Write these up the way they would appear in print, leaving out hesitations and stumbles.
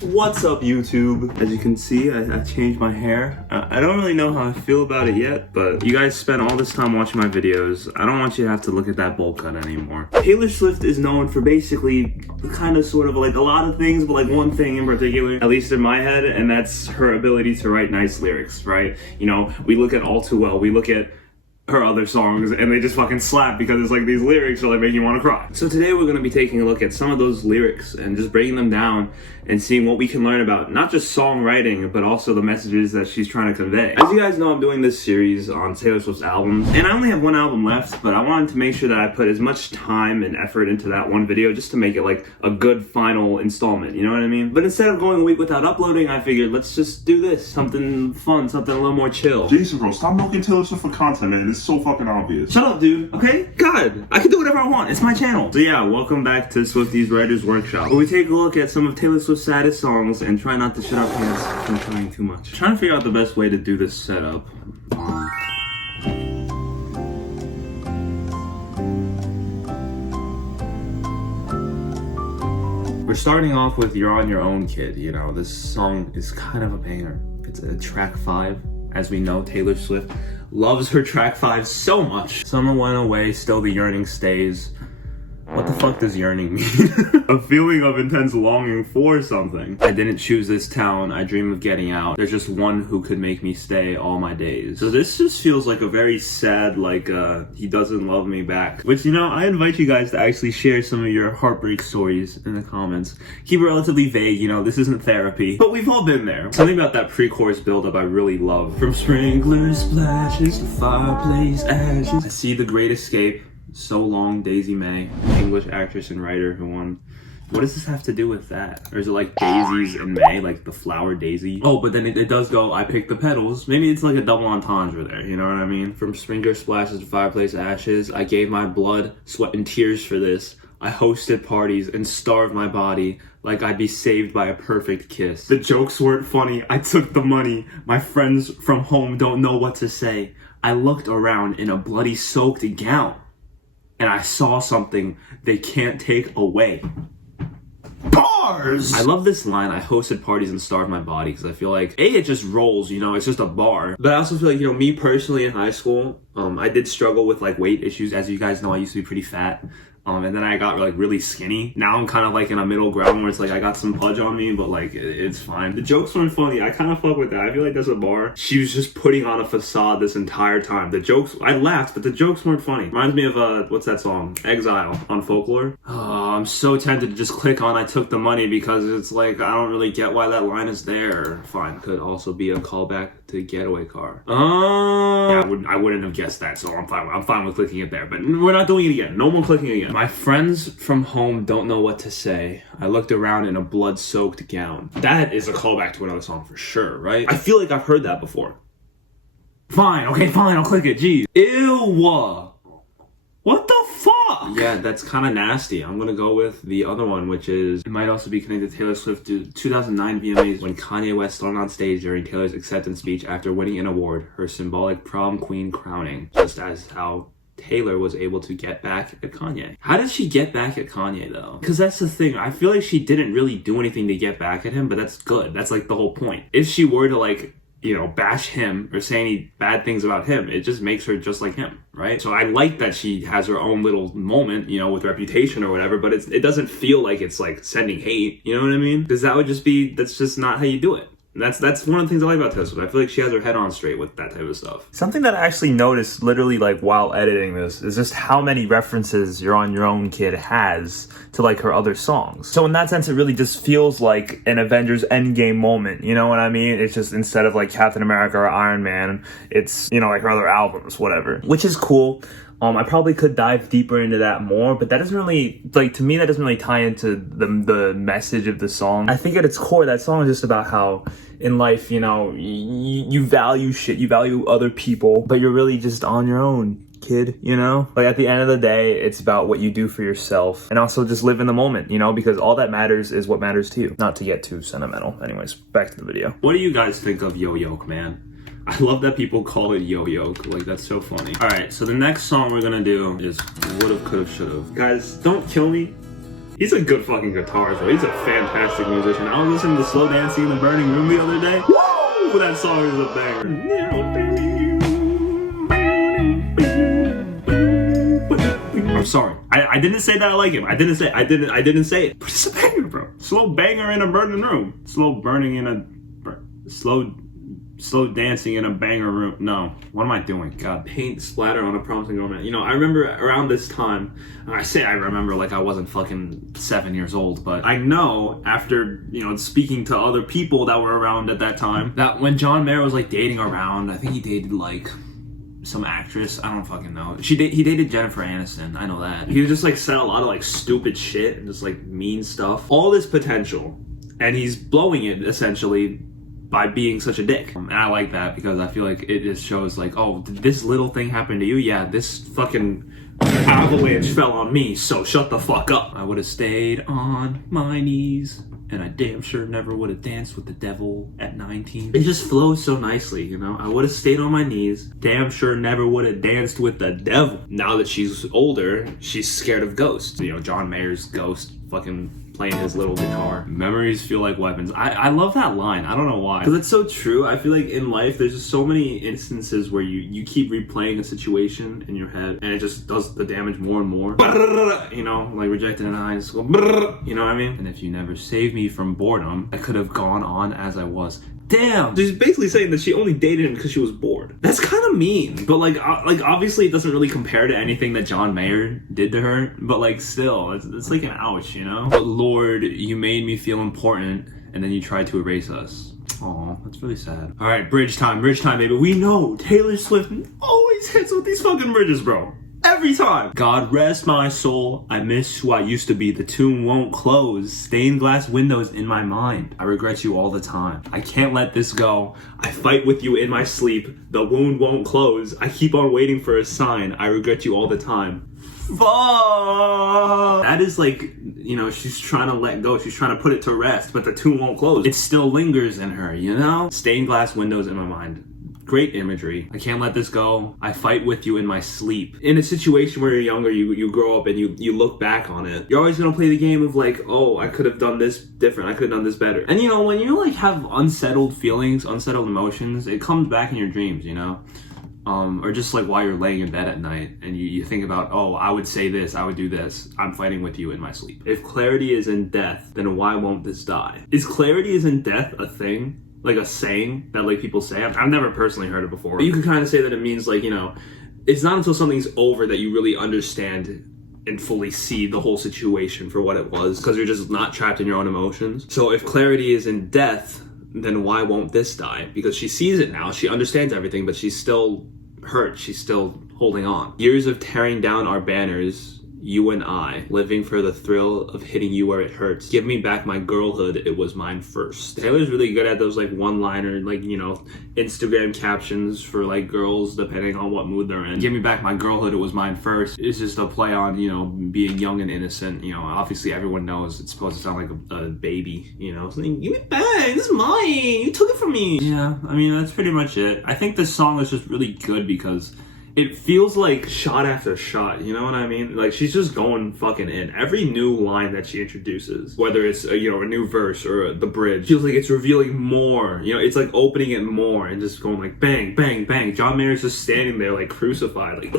What's up, YouTube? As you can see, I changed my hair. I don't really know how I feel about it yet, but you guys spend all this time watching my videos. I don't want you to have to look at that bowl cut anymore. Taylor Swift is known for basically kind of sort of like a lot of things, but like one thing in particular, at least in my head, and that's her ability to write nice lyrics, right? You know, we look at All Too Well, we look at her other songs, and they just fucking slap because it's like these lyrics are like making you want to cry. So today we're going to be taking a look at some of those lyrics and just breaking them down and seeing what we can learn about not just songwriting, but also the messages that she's trying to convey. As you guys know, I'm doing this series on Taylor Swift's albums, and I only have one album left, but I wanted to make sure that I put as much time and effort into that one video just to make it like a good final installment, you know what I mean? But instead of going a week without uploading, I figured let's just do this, something fun, something a little more chill. Jason, bro, stop milking Taylor Swift for content, man. It's so fucking obvious. Shut up, dude. Okay? God, I can do whatever I want. It's my channel. So yeah, welcome back to Swifties Writers Workshop, where we take a look at some of Taylor Swift's saddest songs and try not to shit our pants from trying too much. Trying to figure out the best way to do this setup. We're starting off with You're On Your Own, Kid. You know, this song is kind of a banger. It's a track 5. As we know, Taylor Swift loves her track 5 so much. Summer went away, still the yearning stays. What the fuck does yearning mean? A feeling of intense longing for something. I didn't choose this town, I dream of getting out. There's just one who could make me stay all my days. So this just feels like a very sad, like, he doesn't love me back. Which, you know, I invite you guys to actually share some of your heartbreak stories in the comments. Keep it relatively vague, you know, this isn't therapy. But we've all been there. Something about that pre-chorus build-up I really love. From sprinkler splashes to fireplace ashes. I see the great escape. So Long, Daisy May, English actress and writer who won. What does this have to do with that? Or is it like daisies in May, like the flower daisy? Oh, but then it does go, I pick the petals. Maybe it's like a double entendre there, you know what I mean? From sprinkler splashes to fireplace ashes, I gave my blood, sweat, and tears for this. I hosted parties and starved my body like I'd be saved by a perfect kiss. The jokes weren't funny, I took the money. My friends from home don't know what to say. I looked around in a bloody soaked gown, and I saw something they can't take away. Bars! I love this line, I hosted parties and starved my body, because I feel like, A, it just rolls, you know, it's just a bar. But I also feel like, you know, me personally in high school, I did struggle with like weight issues. As you guys know, I used to be pretty fat. And then I got like really skinny. Now I'm kind of like in a middle ground where it's like I got some pudge on me, but like it's fine. The jokes weren't funny. I kind of fuck with that. I feel like that's a bar. She was just putting on a facade this entire time. The jokes, I laughed, but the jokes weren't funny. Reminds me of what's that song? Exile on Folklore. I'm so tempted to just click on I took the money because it's like I don't really get why that line is there. Fine. Could also be a callback to Getaway Car. Yeah, I wouldn't have guessed that, so I'm fine with clicking it there. But we're not doing it again. No more clicking again. My friends from home don't know what to say. I looked around in a blood-soaked gown. That is a callback to another song for sure, right? I feel like I've heard that before. Fine, okay, fine, I'll click it. Jeez. Ew. What the fuck? Yeah, that's kind of nasty. I'm gonna go with the other one, which is, it might also be connected to Taylor Swift to 2009 VMAs when Kanye West stormed on stage during Taylor's acceptance speech after winning an award, her symbolic prom queen crowning, just as how Taylor was able to get back at Kanye. How did she get back at Kanye though? Because that's the thing. I feel like she didn't really do anything to get back at him, but that's good. That's like the whole point. If she were to like, you know, bash him or say any bad things about him, it just makes her just like him, right? So I like that she has her own little moment, you know, with Reputation or whatever, but it doesn't feel like it's like sending hate, you know what I mean? Because that would just be, that's just not how you do it. That's one of the things I like about Taylor Swift. I feel like she has her head on straight with that type of stuff. Something that I actually noticed literally like while editing this is just how many references You're On Your Own, Kid has to like her other songs. So in that sense, it really just feels like an Avengers Endgame moment. You know what I mean? It's just instead of like Captain America or Iron Man, it's, you know, like her other albums, whatever. Which is cool. I probably could dive deeper into that more, but that doesn't really, like, to me, that doesn't really tie into the message of the song. I think at its core, that song is just about how in life, you know, you value shit, you value other people, but you're really just on your own, kid, you know? Like, at the end of the day, it's about what you do for yourself, and also just live in the moment, you know, because all that matters is what matters to you. Not to get too sentimental. Anyways, back to the video. What do you guys think of Yo Yoke, man? I love that people call it Yo Yoke. Like, that's so funny. All right, so the next song we're gonna do is Would've, Could've, Should've. Guys, don't kill me. He's a good fucking guitarist, bro. He's a fantastic musician. I was listening to Slow Dancing in the Burning Room the other day. Woo! That song is a banger. I'm sorry. I didn't say that I like him. I didn't say it. But it's a banger, bro. Slow banger in a burning room. Slow dancing in a banger room. No. What am I doing? God. Paint splatter on a promising romance. You know, I remember around this time, I remember like I wasn't fucking 7 years old, but I know after, you know, speaking to other people that were around at that time, that when John Mayer was like dating around, I think he dated like some actress, I don't fucking know. He dated Jennifer Aniston, I know that. He just like said a lot of like stupid shit and just like mean stuff. All this potential, and he's blowing it essentially by being such a dick. And I like that because I feel like it just shows like, oh, did this little thing happen to you? Yeah, this fucking avalanche fell on me, so shut the fuck up. I would have stayed on my knees, and I damn sure never would have danced with the devil at 19. It just flows so nicely, you know? I would have stayed on my knees, damn sure never would have danced with the devil. Now that she's older, she's scared of ghosts. You know, John Mayer's ghost fucking playing his little guitar. Memories feel like weapons. I love that line. I don't know why. Because it's so true. I feel like in life, there's just so many instances where you keep replaying a situation in your head, and it just does the damage more and more. You know, like rejected in high school. You know what I mean? And if you never saved me from boredom, I could have gone on as I was. Damn. She's basically saying that she only dated him because she was bored. That's kind of mean. But like obviously it doesn't really compare to anything that John Mayer did to her. But like still, it's like an ouch, you know? But Lord, you made me feel important, and then you tried to erase us. Aw, that's really sad. All right, bridge time, baby. We know Taylor Swift always hits with these fucking bridges, bro. Every time. God rest my soul. I miss who I used to be. The tomb won't close. Stained glass windows in my mind. I regret you all the time. I can't let this go. I fight with you in my sleep. The wound won't close. I keep on waiting for a sign. I regret you all the time. Fuck. That is like, you know, she's trying to let go. She's trying to put it to rest, but the tomb won't close. It still lingers in her, you know? Stained glass windows in my mind. Great imagery. I can't let this go. I fight with you in my sleep. In a situation where you're younger, you grow up and you look back on it. You're always gonna play the game of like, oh, I could have done this different. I could have done this better. And you know, when you like have unsettled feelings, unsettled emotions, it comes back in your dreams, you know? Or just like while you're laying in bed at night and you think about, oh, I would say this, I would do this. I'm fighting with you in my sleep. If clarity is in death, then why won't this die? Is clarity is in death a thing? Like a saying that like people say? I've never personally heard it before. But you can kind of say that it means like, you know, it's not until something's over that you really understand and fully see the whole situation for what it was, because you're just not trapped in your own emotions. So if clarity is in death, then why won't this die? Because she sees it now, she understands everything, but she's still hurt, she's still holding on. Years of tearing down our banners, you and I, living for the thrill of hitting you where it hurts. Give me back my girlhood, it was mine first. Taylor's really good at those like one-liner, like, you know, Instagram captions for like girls depending on what mood they're in. Give me back my girlhood, it was mine first. It's just a play on, you know, being young and innocent. You know, obviously everyone knows it's supposed to sound like a baby, you know. So, give me back, this is mine, you took it from me. Yeah, I mean, that's pretty much it. I think this song is just really good because it feels like shot after shot, you know what I mean? Like, she's just going fucking in. Every new line that she introduces, whether it's, you know, a new verse or the bridge, feels like it's revealing more. You know, it's like opening it more and just going like bang, bang, bang. John Mayer's just standing there like crucified, like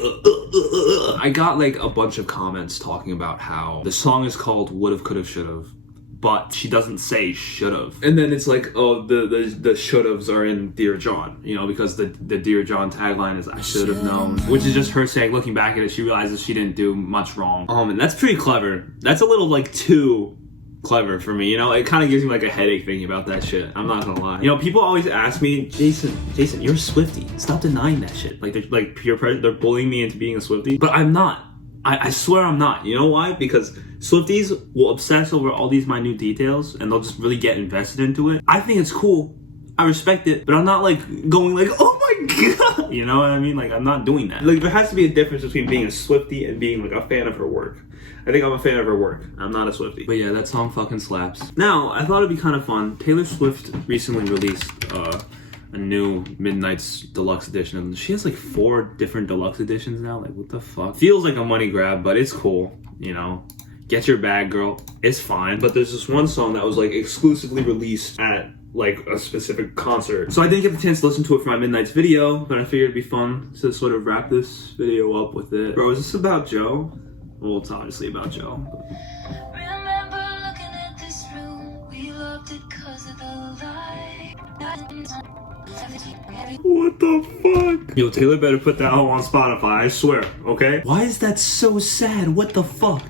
I got like a bunch of comments talking about how the song is called Would've, Could've, Should've, but she doesn't say should've. And then it's like, oh, the should'ves are in Dear John, you know, because the Dear John tagline is I should've known, which is just her saying, looking back at it, she realizes she didn't do much wrong. And that's pretty clever. That's a little like too clever for me, you know? It kind of gives me like a headache thinking about that shit. I'm not gonna lie. You know, people always ask me, Jason, you're a Swiftie. Stop denying that shit. Like, they're bullying me into being a Swiftie, but I'm not. I swear I'm not. You know why? Because Swifties will obsess over all these minute details and they'll just really get invested into it. I think it's cool. I respect it, but I'm not like going like, oh my god. You know what I mean? Like, I'm not doing that. Like, there has to be a difference between being a Swiftie and being like a fan of her work. I think I'm a fan of her work. I'm not a Swiftie. But yeah, that song fucking slaps. Now, I thought it'd be kind of fun. Taylor Swift recently released a new Midnight's Deluxe Edition. And she has like 4 different deluxe editions now. Like, what the fuck? Feels like a money grab, but it's cool, you know. get your bag, girl. It's fine. But there's this one song that was like exclusively released at like a specific concert. So I didn't get the chance to listen to it for my Midnight's video, but I figured it'd be fun to sort of wrap this video up with it. Bro, is this about Joe? Well, it's obviously about Joe. Remember looking at this room, we loved it 'cause of the light. What the fuck? Yo, Taylor better put that all on Spotify, I swear, okay? Why is that so sad? What the fuck?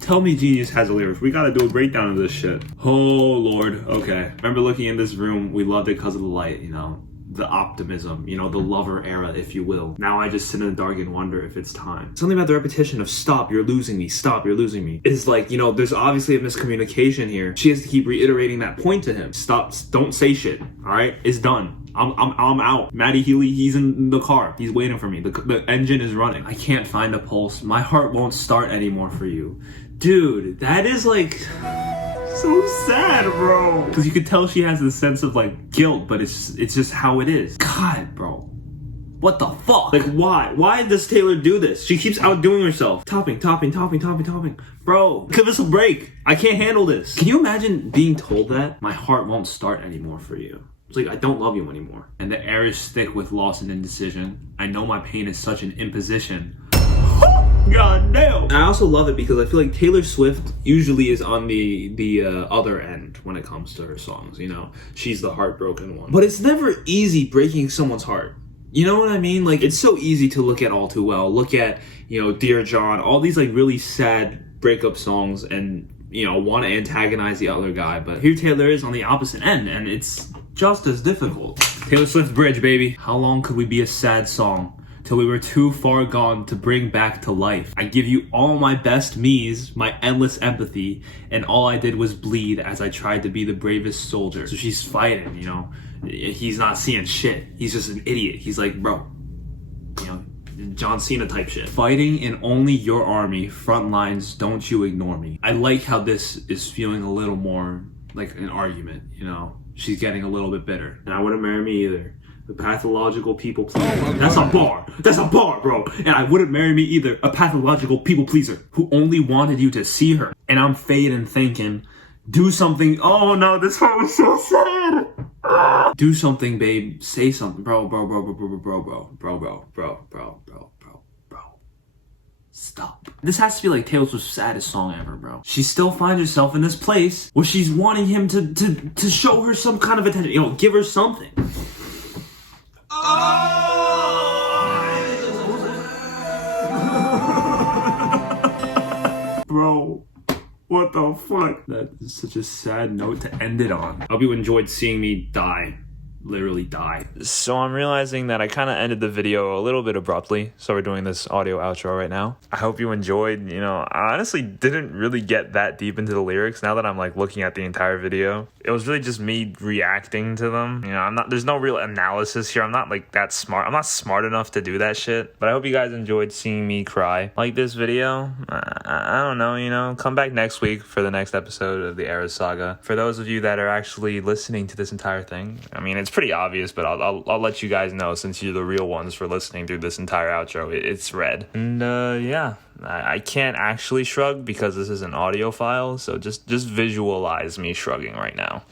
Tell me Genius has a lyric. We gotta do a breakdown of this shit. Oh, Lord. Okay. Remember looking in this room, we loved it because of the light, you know? The optimism, you know, the lover era, if you will. Now I just sit in the dark and wonder if it's time. Something about the repetition of stop, you're losing me, stop, you're losing me. Is like, you know, there's obviously a miscommunication here. She has to keep reiterating that point to him. Stop, don't say shit, all right? It's done. I'm out. Maddie Healy, he's in the car. He's waiting for me. The engine is running. I can't find a pulse. My heart won't start anymore for you. Dude, that is like so sad, bro. Because you could tell she has this sense of like guilt, but it's just how it is. God, bro. What the fuck? Like, why? Why does Taylor do this? She keeps outdoing herself. Topping. Bro, give us a break. I can't handle this. Can you imagine being told that? My heart won't start anymore for you. It's like, I don't love you anymore. And the air is thick with loss and indecision. I know my pain is such an imposition. God damn. And I also love it because I feel like Taylor Swift usually is on the other end when it comes to her songs, you know? She's the heartbroken one. But it's never easy breaking someone's heart. You know what I mean? Like, it's so easy to look at All Too Well, look at, you know, Dear John, all these like really sad breakup songs and, you know, want to antagonize the other guy. But here Taylor is on the opposite end and it's just as difficult. Taylor Swift Bridge, baby. How long could we be a sad song? Till we were too far gone to bring back to life. I give you all my best me's, my endless empathy, and all I did was bleed as I tried to be the bravest soldier. So she's fighting, you know. He's not seeing shit. He's just an idiot. He's like, bro, you know, John Cena type shit. Fighting in only your army, front lines, don't you ignore me. I like how this is feeling a little more like an argument, you know. She's getting a little bit bitter. And I wouldn't marry me either. The pathological people pleaser. That's a bar. That's a bar, bro. And I wouldn't marry me either. A pathological people pleaser who only wanted you to see her. And I'm fading thinking, do something. Oh no, this part was so sad. Do something, babe. Say something. Bro. Stop. This has to be like Taylor Swift's saddest song ever, bro. She still finds herself in this place where she's wanting him to show her some kind of attention. You know, give her something. Bro, what the fuck? That is such a sad note to end it on. I hope you enjoyed seeing me die. Literally die. So I'm realizing that I kind of ended the video a little bit abruptly, so we're doing this audio outro right now. I hope you enjoyed. You know, I honestly didn't really get that deep into the lyrics. Now that I'm like looking at the entire video, it was really just me reacting to them. You know, there's no real analysis here. I'm not like that smart. I'm not smart enough to do that shit. But I hope you guys enjoyed seeing me cry. Like this video, I don't know, you know, come back next week for the next episode of the Eras Saga. For those of you that are actually listening to this entire thing, I mean, it's pretty obvious, but I'll let you guys know since you're the real ones for listening through this entire outro. It's red. And yeah, I can't actually shrug because this is an audio file, so just visualize me shrugging right now.